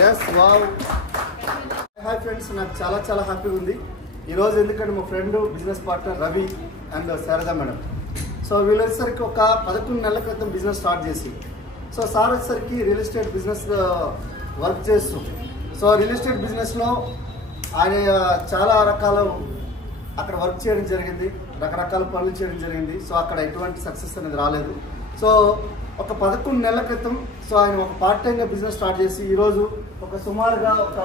yes wow hi friends నాకు చాలా చాలా హ్యాపీగా ఉంది ఈ రోజు ఎందుకంటే మా friend business partner Ravi and Sharada madam so వీళ్ళు వచ్చేసరికి ఒక 11 నెలల క్రితం బిజినెస్ స్టార్ట్ చేసి సో సార్ వచ్చేసరికి రియల్ ఎస్టేట్ బిజినెస్ వర్క్ చేస్తూ సో రియల్ ఎస్టేట్ బిజినెస్లో ఆయన చాలా రకాల అక్కడ వర్క్ చేయడం జరిగింది రకరకాల పనులు చేయడం జరిగింది సో అక్కడ ఎటువంటి సక్సెస్ అనేది రాలేదు సో ఒక 11 నెలల క్రితం సో ఆయన ఒక పార్ట్ టైంగా బిజినెస్ స్టార్ట్ చేసి ఈరోజు ఒక సుమారుగా ఒక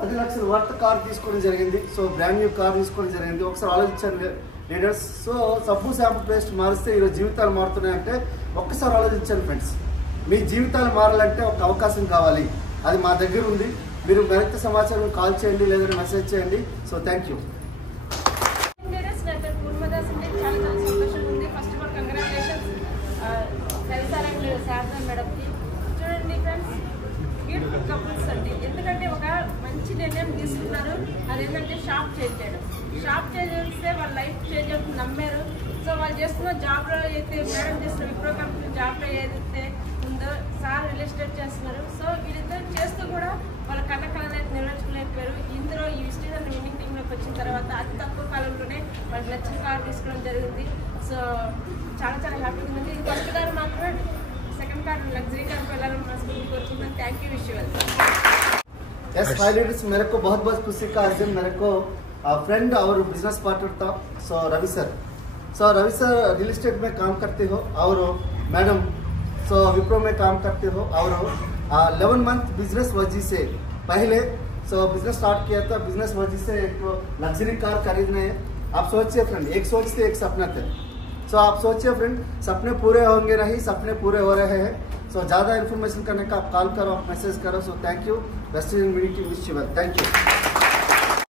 10 లక్షల వర్త్ కార్ తీసుకోవడం జరిగింది సో బ్రాండ్ న్యూ కార్ తీసుకోవడం జరిగింది ఒకసారి ఆలోచించండి లీడర్స్ సో సబ్బు షాంపూ పేస్ట్ మారిస్తే ఈరోజు జీవితాలు మారుతున్నాయంటే ఒక్కసారి ఆలోచించండి ఫ్రెండ్స్ మీ జీవితాలు మారాలంటే ఒక అవకాశం కావాలి అది మా దగ్గర ఉంది మీరు మరింత సమాచారం కాల్ చేయండి లేదంటే మెసేజ్ చేయండి సో థ్యాంక్ యూ చూడండి ఫ్రెండ్స్ బ్యూటిఫుల్ కపుల్స్ అండి ఎందుకంటే ఒక మంచి నిర్ణయం తీసుకున్నారు అదేంటంటే షాప్ చేంజ్ చేయడం షాప్ చేంజ్ చేస్తే వాళ్ళ లైఫ్ చేంజ్ అవుతుంది నమ్మారు సో వాళ్ళు చేస్తున్న జాబ్లో అయితే మేడం చేస్తున్న విప్రో కంపెనీ జాబ్లో ఏదైతే ఉందో సార్ రియల్ ఎస్టేట్ చేస్తున్నారు సో వీళ్ళిద్దరు చేస్తూ కూడా వాళ్ళ కళ అనేది నెరవేర్చుకోలేకపోయారు ఇందులో ఈ విస్టేజ్ విన్నింగ్ టీంలోకి వచ్చిన తర్వాత అతి తక్కువ కాలంలోనే వాళ్ళకి నచ్చిన కార్ తీసుకోవడం జరిగింది సో చాలా చాలా హ్యాపీగా ఉంది ఇది ఫస్ట్ కార్ మాత్రమే सेकंड कार्ड लग्जरी कार पहला number thank you visual yes five leaders मेरे को बहुत बहुत खुशी का आज दिन मेरे को फ्रेंड और बिजनेस पार्टनर था सो रवि सर रियल एस्टेट में काम करते हो और मैडम सो विप्रो में काम करते हो और 11 मंथ बिजनेस वजह से पहले सो बिजनेस स्टार्ट किया था बिजनेस वजह से एक लग्जरी कार खरीदने आप सोचिए फ्रेंड एक सोच से एक सपना थे सो आप सोचिए फ्रेंड सपने पूरे होंगे नहीं सपने पूरे हो रहे हैं सो ज़्यादा इन्फॉर्मेशन करने का आप कॉल करो आप मैसेज करो so thank you West Indies media team wish you well thank you